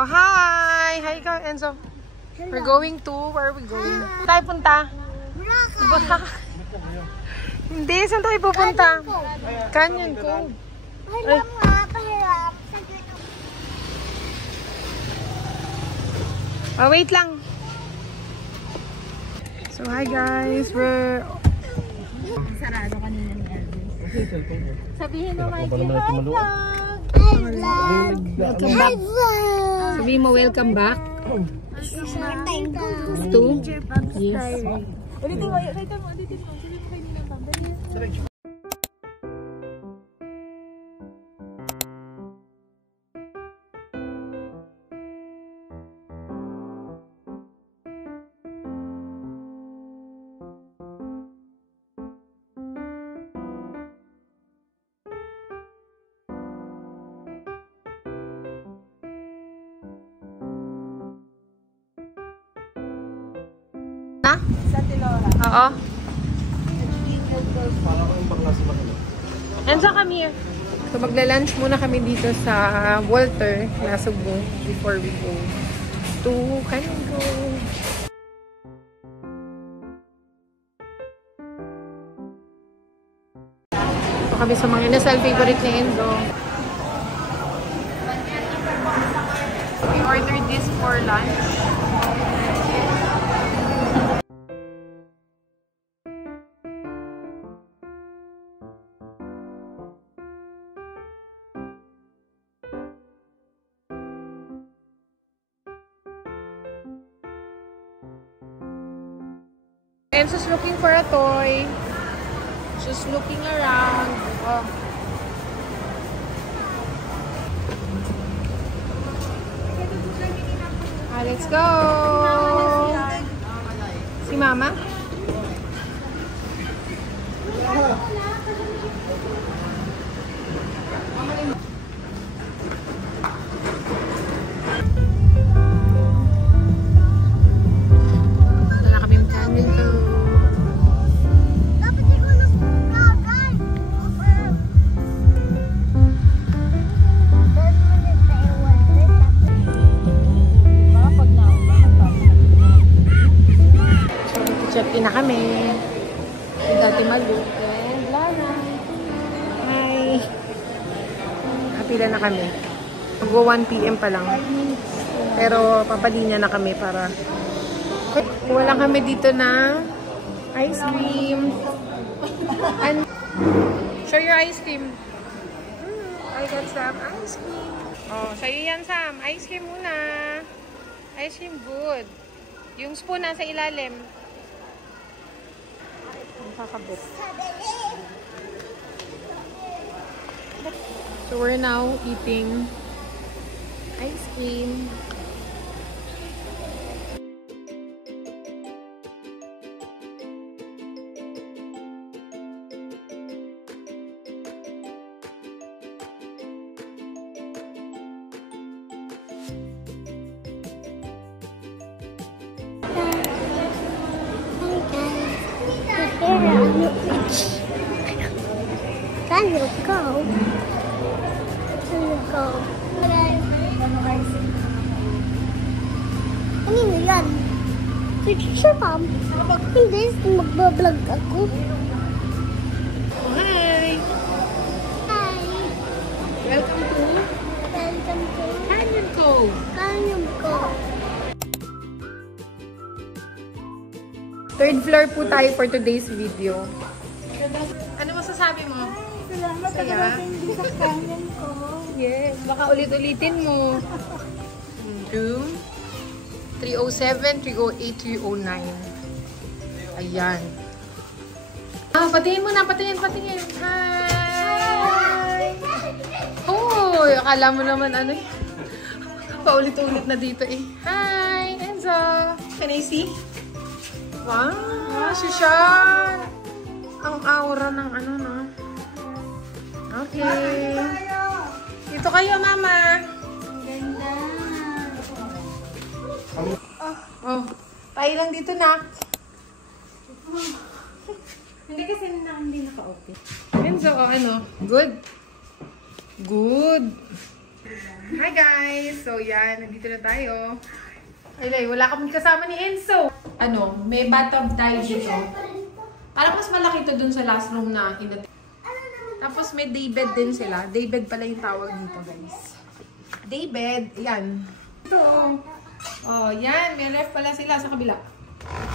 Oh, hi! Hi ka, Enzo. We're going to, where are we going? Saan tayo punta? Hindi, saan tayo pupunta? Canyon Cove. Pahiram nga, pahiram. Oh, wait lang. So, hi guys. We're... Sarado kanina ni Elvis. Sabihin mo, Mikey, hi vlog! Welcome back. Sabihin mo, welcome back. To? Yes. Ulitin mo, ulitin mo. Sabihin mo kanina ba? Na? Sa Tilora. Oo. And so come here. So magla-lunch muna kami dito sa Walter, Nasugbu, before we go to Canyon Cove. Ito kami sa mga inasal favorite ni Enzo. We ordered this for lunch. Enzo's looking for a toy. Just looking around. Oh. Let's go! Si Mama? Wala kaming Canyon Cove. Check-in na kami. Dati Malu. And Lara. Hi. Kapila na kami. Mag-go 1 PM pa lang. Pero papalinya na kami para kuha lang kami dito ng ice cream. And show your ice cream. I got some ice cream. Oh, sa'yo yan, Sam. Ice cream muna. Ice cream good. Yung spoon nasa ilalim. Kakabit. So we're now eating ice cream. Can you go? Can you go? Kanino yan? Picture mom. Hindi, magbablog ako. Oh, hi! Hi! Welcome to Welcome to Canyon Cove. Canyon Cove. Third floor po tayo for today's video. Ano masasabi mo? Salamat Saya? nakarating din sa Canyon Cove. Yes, baka ulit-ulitin mo. 2, 307, 308, 309. Ayan. Ah, patingin mo na, patingin. Hi! Hoy, akala mo naman ano eh. Paulit-ulit na dito eh. Hi, Enzo! Can I see? Wow, Shushan! Ang aura ng ano, no? Okay. Dito kayo, Mama. Ang ganda. Oh, tayo lang dito na. Hindi kasi hindi naka-open. Enzo, ano? Good? Good. Hi guys! So yan, nandito na tayo. Ay, wala kami kasama ni Enzo. Ano, may bathtub tayo dito. Parang mas malaki to dun sa last room na hinatid. Tapos may daybed din sila. Daybed pala yung tawag dito guys. Daybed, yan. Ito. Oh, yan. May ref pala sila sa kabila.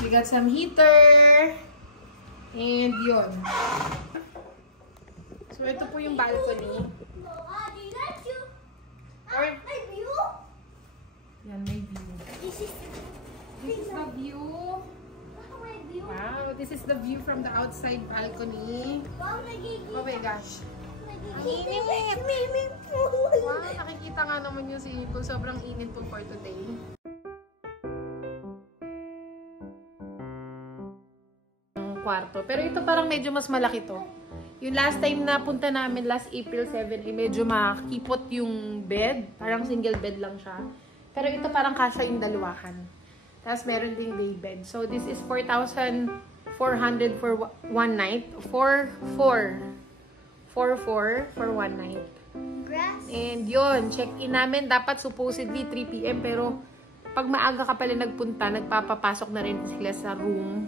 We got some heater. And yun. So ito po yung balcony. Or, yan, may view. This is the view. Wow, this is the view from the outside balcony. Oh my gosh. Ang init! Wow, nakikita nga naman yung swimming pool. Sobrang init po for today. Ang kwarto. Pero ito parang medyo mas malaki to. Yung last time na punta namin, last April 7, medyo makipot yung bed. Parang single bed lang siya. Pero ito parang kasya yung dalawahan. Tapos meron ding day bed. So this is 4,400 for one night. 4,400 for one night. And yun, check-in namin. Dapat supposedly 3 PM. Pero pag maaga ka pala nagpunta, nagpapapasok na rin sila sa room.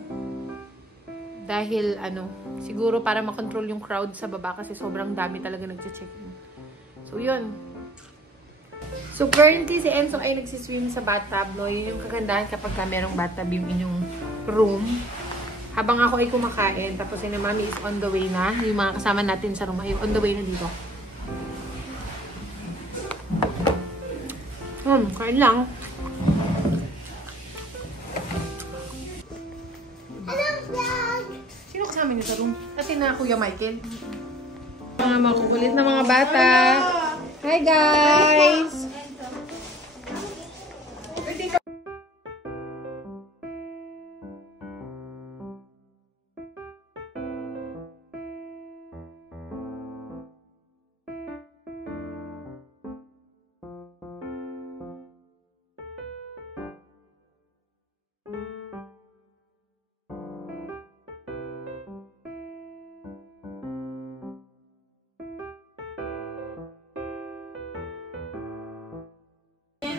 Dahil ano, siguro para makontrol yung crowd sa baba kasi sobrang dami talaga nagche-check-in. So yun. So currently si Enzo ay nagsiswim sa bathtub, no? Yun yung kagandahan kapag ka merong bathtub yung inyong room. Habang ako ay kumakain, tapos si Mami is on the way na. Yung mga kasama natin sa room ay on the way na dito. Kain lang. Sino kasama niyo sa room? Kasi na Kuya Michael. Mga makukulit na mga bata. Hi guys!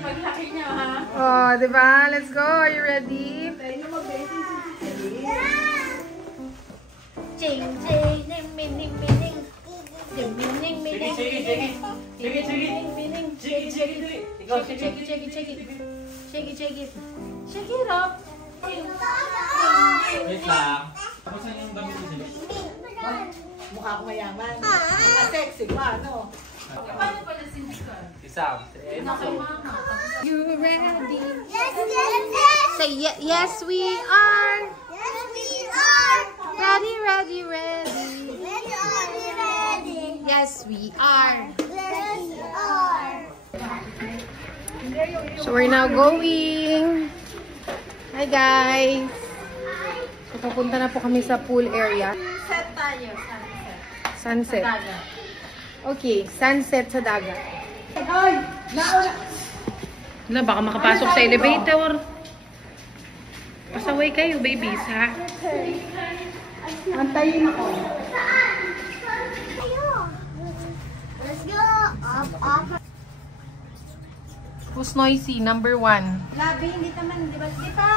Paglaki niya, ha? Oh, diba? Let's go. Are you ready? Ching, ching, ning, mining, mining. Ding, mining, mining. Shake it, shake it. Shake it, shake it. Shake it, shake it, shake it. Shake it, shake it. Shake it up. Wait lang. Tapos na yung damit ko sila. Mukha ko mayaman. Mukha sexy pa, no? Paano pala si Mika? Isang. You ready? Yes, yes, yes. Say yes, we are. Yes, we are. Ready, ready, ready. Ready, are we ready? Yes, we are. Yes, we are. So we're now going. Hi guys. So papunta na po kami sa pool area. Set tayo, sunset. Sunset. Dagat. Okay, sunset sa dagat. Na, baka makapasok sa elevator. Pasaway kayo, babies, ha? Antayin ako. Let's go. Up, up. Who's noisy? Number 1. Labi, hindi naman, di ba? Di pa.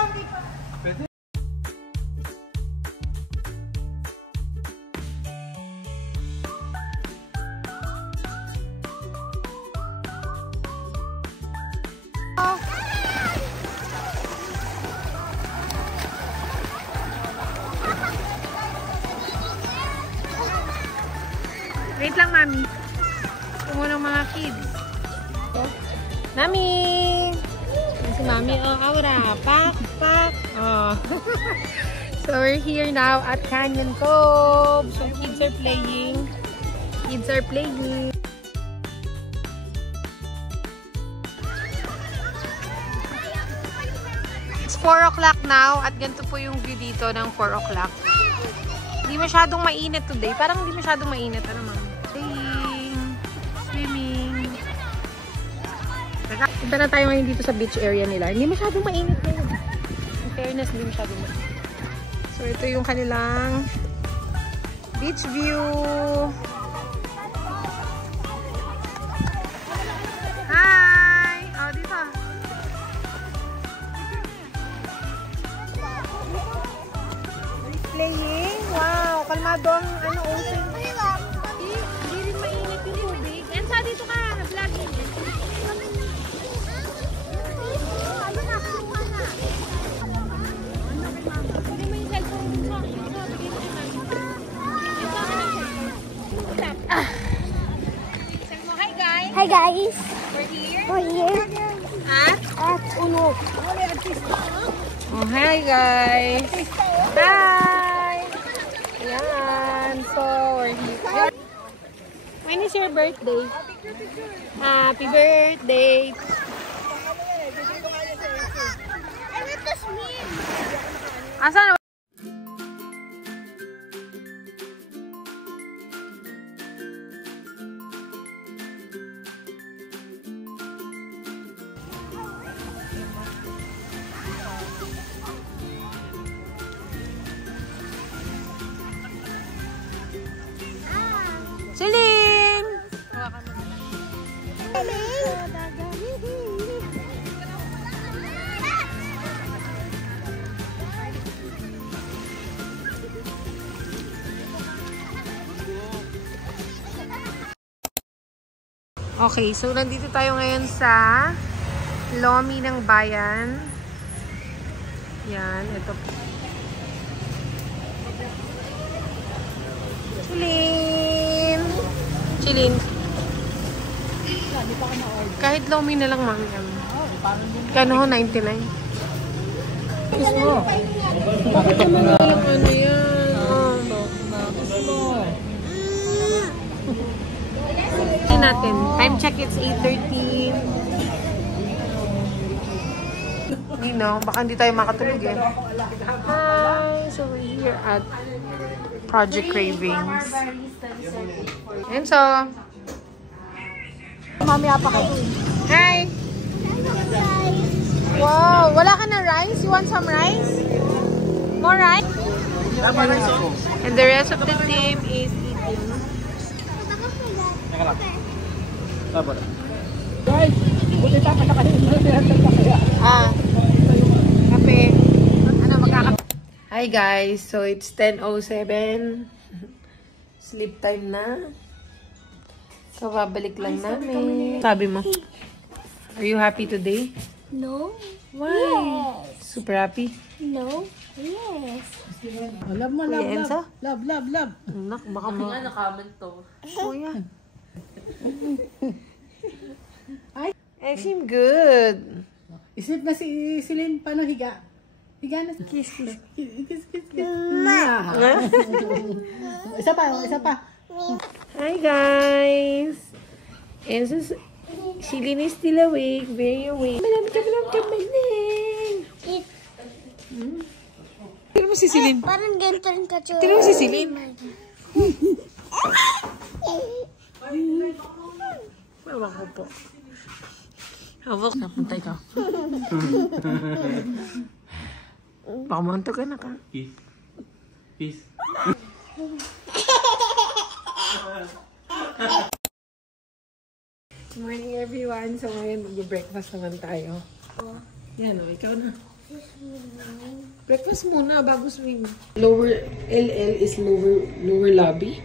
Wait lang, Mami. Ito muna mga kids. Mami! Yan si Mami. Oh, aura. Pak, pak. Oh. So, we're here now at Canyon Cove. So, kids are playing. Kids are playing. It's 4 o'clock now at ganito po yung view dito ng 4 o'clock. Hindi masyadong mainit today. Parang hindi masyadong mainit. Ano, Mami? Swimming. Punta na tayo ngayon dito sa beach area nila. Hindi masyadong mainit ngayon. In fairness, hindi masyadong mainit. So, ito yung kanilang beach view. playing? Wow, kalmado ang ocean. Hindi rin mainit yung tubig. Ensa, dito ka, vlogging. Hindi mo yung cellphone mo. Hi guys. Hi guys. We're here. We're here At? at Uno. Oh, hi guys. Hi. Yan. So, we're here. When is your birthday? Happy birthday. I want to swim. Asan? Celine! Okay, so nandito tayo ngayon sa Lomi ng Bayan. Yan, ito. Celine! Celine. Kahit Lomi na lang, mami. Kano ho? 99? Bakit naman walang ano yan? Natin. Time check, it's 8:30. Hindi no, baka hindi tayo makatulog eh. Hi! So we're here at Project Cravings. And so, Mamaya pa kayo. hi! Wow! Wala ka na rice? You want some rice? More rice? And the rest of the team is eating. Kape. Ano, magkakape? Hi guys, so it's 10:07. Sleep time na. So, babalik lang namin. Sabi mo, are you happy today? No. Why? Yes. Super happy? No. Yes. Love mo, Kuya love, Enzo? love, love, love. Nak, baka mo. Nga, na-comment to. Kuya. I seem good. Isip na si Celine, paano higa? Higa na. Kiss, kiss. Kiss, kiss, kiss. Isa pa. Hi guys! And so, Celine is still awake, very awake. Malam ka, maling! Tira mo si Celine. Parang ganito rin katsura. Tira mo si Celine. Ewan ko po. Hawak na, puntay ka. Baka manto ka na ka. Peace. Peace. Good morning everyone. So ngayon mag-breakfast naman tayo. Yan o, ikaw na. Breakfast muna bago swim. Lower LL is lower lobby.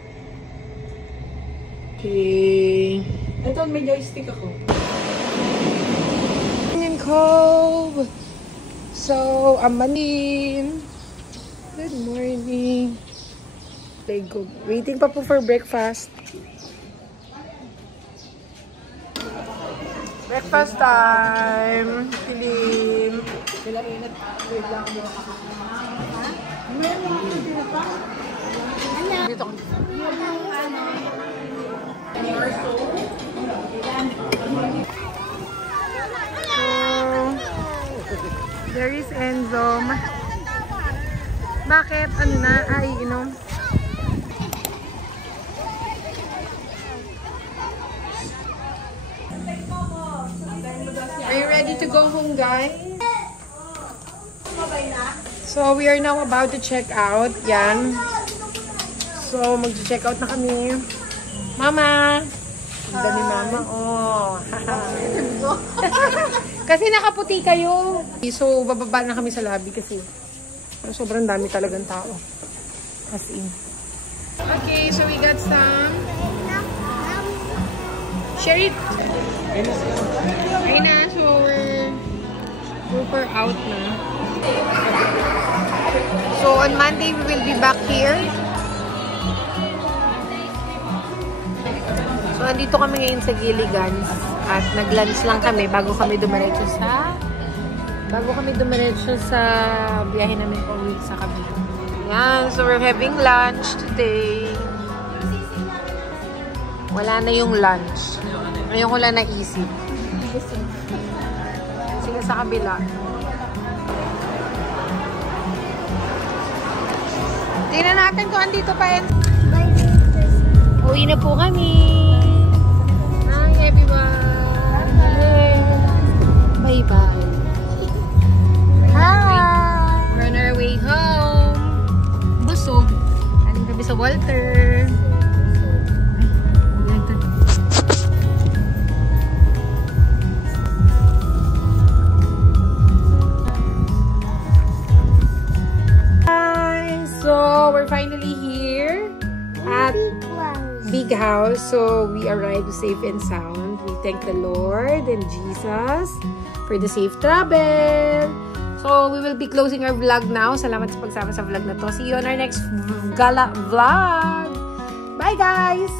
Okay. Ito may joystick ako. In Cove. So, Amanin. Good morning. Waiting pa po for breakfast. Breakfast time. Pilim. Dito ko. There is Enzo. Bakit? Ano na? Ay, inom. Are you ready to go home, guys? So, we are now about to check out. Yan. So, mag-check out na kami. Mama! Ang dami mama. Oh. Kasi nakaputi kayo. So, bababa na kami sa lobby kasi sobrang dami talagang tao. As in. Okay, so we got some. Share it. Ayun na, so we're super out na. So on Monday, we will be back here. So andito kami ngayon sa Gilligan's at nag-lunch lang kami bago kami dumiretso sa biyahe namin pauwi sa Cavite. Yan, so we're having lunch today. Wala na yung lunch. Ngayon ko lang naisip. Sige sa kabila. Tingnan natin kung andito pa yan. Uwi na po kami. Hi everyone. Bye-bye. Hi. We're on our way home. Busog. Aling kami sa Walter. So, we're finally here at Big House. So, we arrived safe and sound. We thank the Lord and Jesus for the safe travel. So, we will be closing our vlog now. Salamat sa pagsama sa vlog na to. See you on our next gala vlog. Bye, guys!